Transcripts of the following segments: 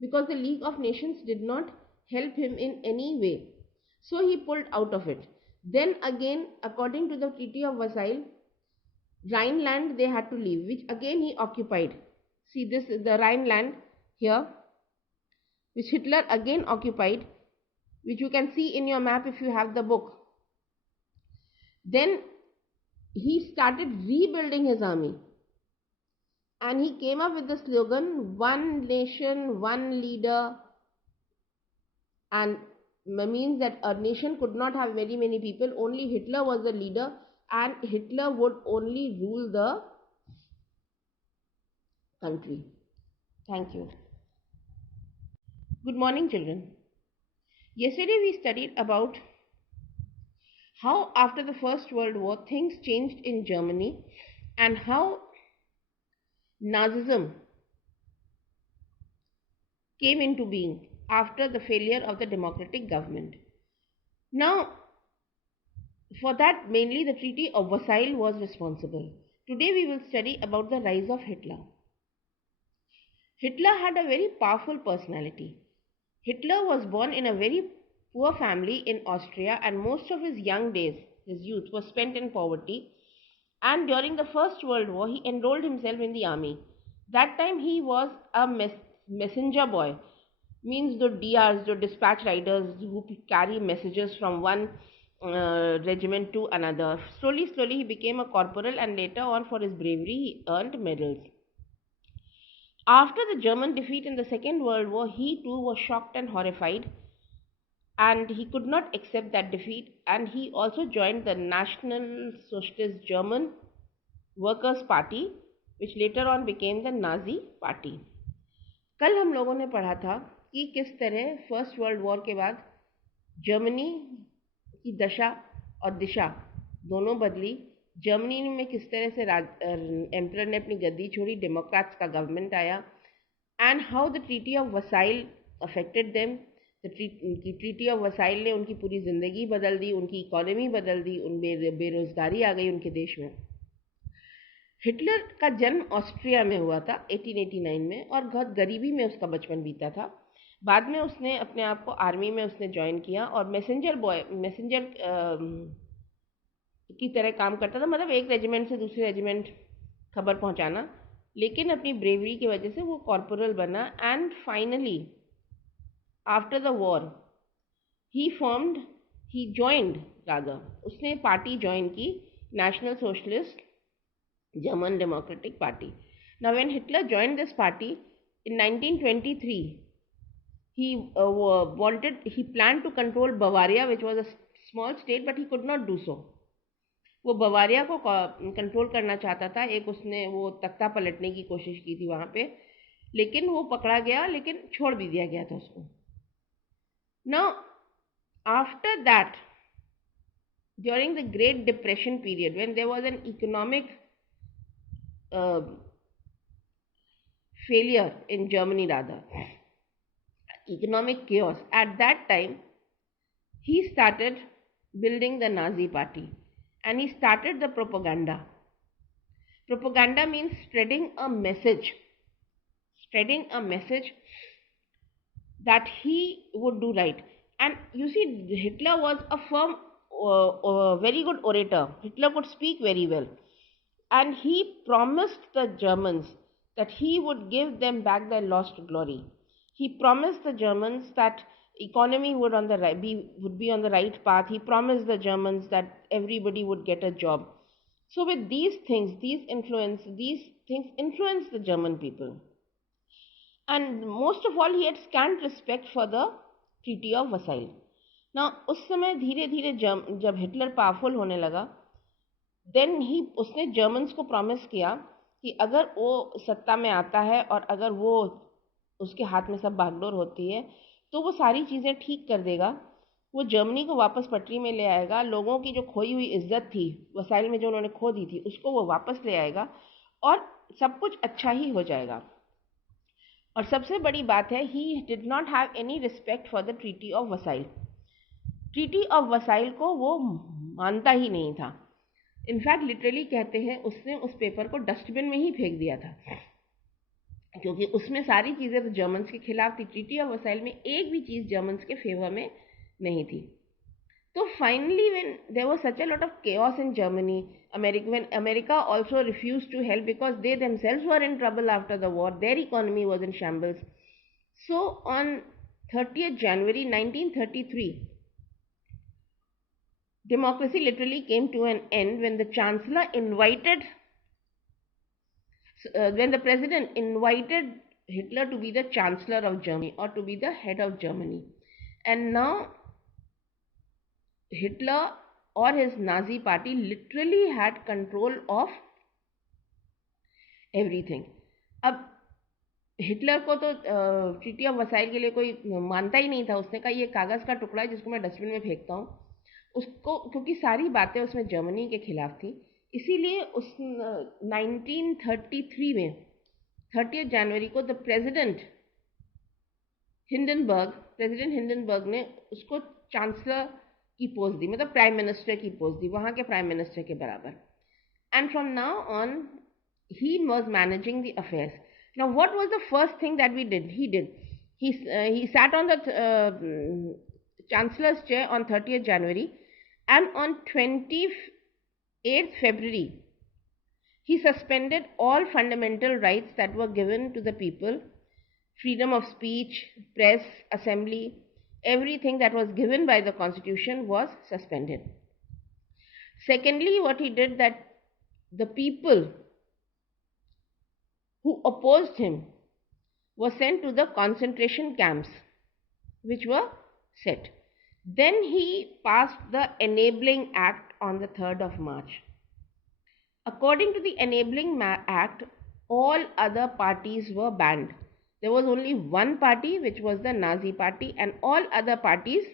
because the League of Nations did not help him in any way. So he pulled out of it. Then again, according to the Treaty of Versailles, Rhineland they had to leave, which again he occupied. See this is the Rhineland here, which Hitler again occupied, which you can see in your map if you have the book. Then he started rebuilding his army, and he came up with the slogan "One Nation, One Leader," and means that a nation could not have very many people, only Hitler was the leader, and Hitler would only rule the country. Thank you. Good morning, children. Yesterday we studied about how after the First World War things changed in Germany and how Nazism came into being after the failure of the democratic government. Now, for that mainly the Treaty of Versailles was responsible. Today we will study about the rise of Hitler. Hitler had a very powerful personality. Hitler was born in a very poor family in Austria, and most of his young days, his youth, was spent in poverty. And during the First World War, he enrolled himself in the army. That time he was a messenger boy, means the DRs, the dispatch riders who carry messages from one regiment to another. Slowly, slowly, he became a corporal, and later on, for his bravery, he earned medals. After the German defeat in the Second World War, he too was shocked and horrified, and he could not accept that defeat, and he also joined the National Socialist German Workers' Party, which later on became the Nazi Party. कल हम लोगों ने पढ़ा था कि किस तरह first world war के बाद जर्मनी की दशा और दिशा दोनों बदली. जर्मनी में किस तरह से एम्परर ने अपनी गद्दी छोड़ी, डेमोक्रेट्स का गवर्नमेंट आया, and how the treaty of Versailles affected them. Treaty of Versailles ने उनकी पूरी ज़िंदगी बदल दी, उनकी इकोनॉमी बदल दी, उन बेरोज़गारी आ गई उनके देश में. हिटलर का जन्म ऑस्ट्रिया में हुआ था 1889 में, और बहुत गरीबी में उसका बचपन बीता था. बाद में उसने अपने आप को आर्मी में उसने ज्वाइन किया और मैसेंजर की तरह काम करता था, मतलब एक रेजिमेंट से दूसरे रेजिमेंट खबर पहुंचाना. लेकिन अपनी ब्रेवरी की वजह से वो कॉर्पोरल बना, and finally after the war he joined rather, उसने पार्टी ज्वाइन की, national socialist German Democratic Party. Now, when Hitler joined this party in 1923, he planned to control Bavaria, which was a small state, but he could not do so. वो Bavaria को control करना चाहता था. एक उसने वो तख्ता पलटने की कोशिश की थी वहाँ पे, लेकिन वो पकड़ा गया, लेकिन छोड़ भी दिया गया था उसको. Now, after that, during the Great Depression period, when there was an economic failure in Germany, rather, economic chaos, at that time he started building the Nazi party, and he started the propaganda. Propaganda means spreading a message that he would do right. And you see, Hitler was a firm, very good orator. Hitler could speak very well, and he promised the Germans that he would give them back their lost glory. He promised the Germans that economy would be on the right path. He promised the Germans that everybody would get a job. So with these things influenced the German people. And most of all, he had scant respect for the Treaty of Versailles. Now, उस समय धीरे धीरे जब Hitler powerful होने लगा, then उसने Germans को promise किया कि अगर वो सत्ता में आता है और अगर वो उसके हाथ में सब बागडोर होती है, तो वो सारी चीज़ें ठीक कर देगा. वो जर्मनी को वापस पटरी में ले आएगा, लोगों की जो खोई हुई इज्जत थी वसाइल में जो उन्होंने खो दी थी उसको वो वापस ले आएगा, और सब कुछ अच्छा ही हो जाएगा. और सबसे बड़ी बात है, he did not have any respect for the treaty of Versailles. Treaty of Versailles को वो मानता ही नहीं था. इनफैक्ट लिटरली कहते हैं उसने उस पेपर को डस्टबिन में ही फेंक दिया था. क्योंकि उसमें सारी चीज़ें तो जर्मन्स के खिलाफ थी। ट्रीटी ऑफ वर्साइल में एक भी चीज़ जर्मन्स के फेवर में नहीं थी। So finally, when there was such a lot of chaos in Germany, when America also refused to help because they themselves were in trouble after the war, their economy was in shambles. So on 30th January 1933, democracy literally came to an end when the when the president invited Hitler to be the chancellor of Germany or to be the head of Germany. And now Hitler or his Nazi party literally had control of everything. अब Hitler को तो treaty of Versailles के लिए कोई मानता ही नहीं था। उसने कहा ये कागज़ का टुकड़ा है जिसको मैं डस्टबिन में फेंकता हूँ। उसको क्योंकि सारी बातें उसमें जर्मनी के खिलाफ थी, इसीलिए उस 1933 में 30 जनवरी को प्रेसिडेंट हिंडनबर्ग ने उसको चांसलर की पोस्ट दी, मतलब प्राइम मिनिस्टर की पोस्ट दी, वहाँ के प्राइम मिनिस्टर के बराबर। And from now on he was managing the affairs. Now, what was the first thing that he sat on the chancellor's chair on 30th January, and on 28th February, he suspended all fundamental rights that were given to the people: freedom of speech, press, assembly, everything that was given by the constitution was suspended. Secondly, what he did, that the people who opposed him were sent to the concentration camps which were set. Then he passed the Enabling Act on the 3rd of March. According to the Enabling Act, all other parties were banned. There was only one party, which was the Nazi party, and all other parties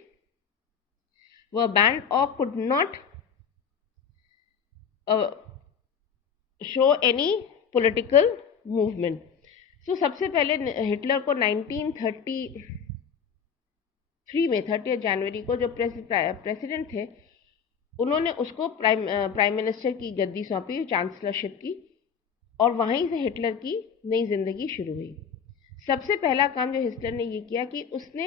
were banned or could not show any political movement. So सबसे पहले Hitler को 1933 में 30 जनवरी को जो president थे, उन्होंने उसको prime minister की गद्दी सौंपी, चांसलरशिप की, और वहीं से हिटलर की नई जिंदगी शुरू हुई. सबसे पहला काम जो हिटलर ने ये किया कि उसने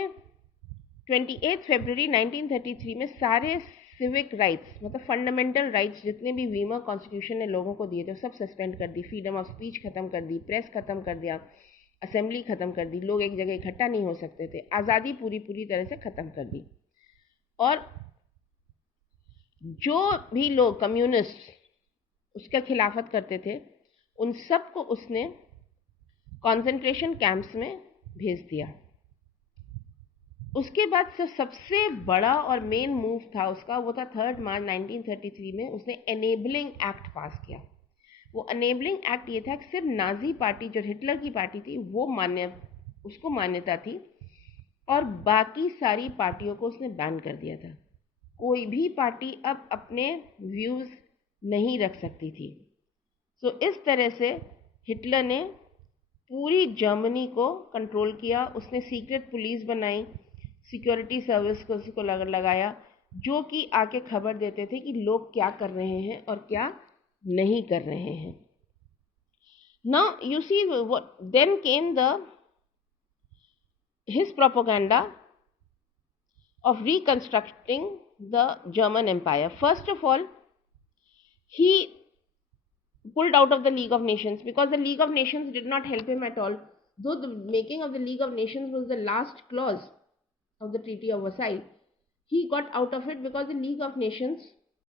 28 फरवरी 1933 में सारे सिविक राइट्स, मतलब फंडामेंटल राइट्स जितने भी वीमर कॉन्स्टिट्यूशन ने लोगों को दिए थे, सब सस्पेंड कर दी. फ्रीडम ऑफ स्पीच खत्म कर दी, प्रेस खत्म कर दिया, असेंबली खत्म कर दी, लोग एक जगह इकट्ठा नहीं हो सकते थे, आज़ादी पूरी तरह से खत्म कर दी. और जो भी लोग कम्युनिस्ट उसका खिलाफत करते थे, उन सबको उसने कॉन्सेंट्रेशन कैंप्स में भेज दिया. उसके बाद सबसे बड़ा और मेन मूव था उसका, वो था 3 मार्च 1933 में उसने एनेबलिंग एक्ट पास किया. वो एनेबलिंग एक्ट ये था कि सिर्फ नाजी पार्टी, जो हिटलर की पार्टी थी, वो उसको मान्यता थी, और बाकी सारी पार्टियों को उसने बैन कर दिया था. कोई भी पार्टी अब अपने व्यूज़ नहीं रख सकती थी. सो इस तरह से हिटलर ने पूरी जर्मनी को कंट्रोल किया. उसने सीक्रेट पुलिस बनाई, सिक्योरिटी सर्विस को उसको लगाया, जो कि आके खबर देते थे कि लोग क्या कर रहे हैं और क्या नहीं कर रहे हैं. Now you see then came his propaganda of reconstructing the German Empire. First of all, he pulled out of the League of Nations because the League of Nations did not help him at all. Though the making of the League of Nations was the last clause of the Treaty of Versailles, he got out of it because the League of Nations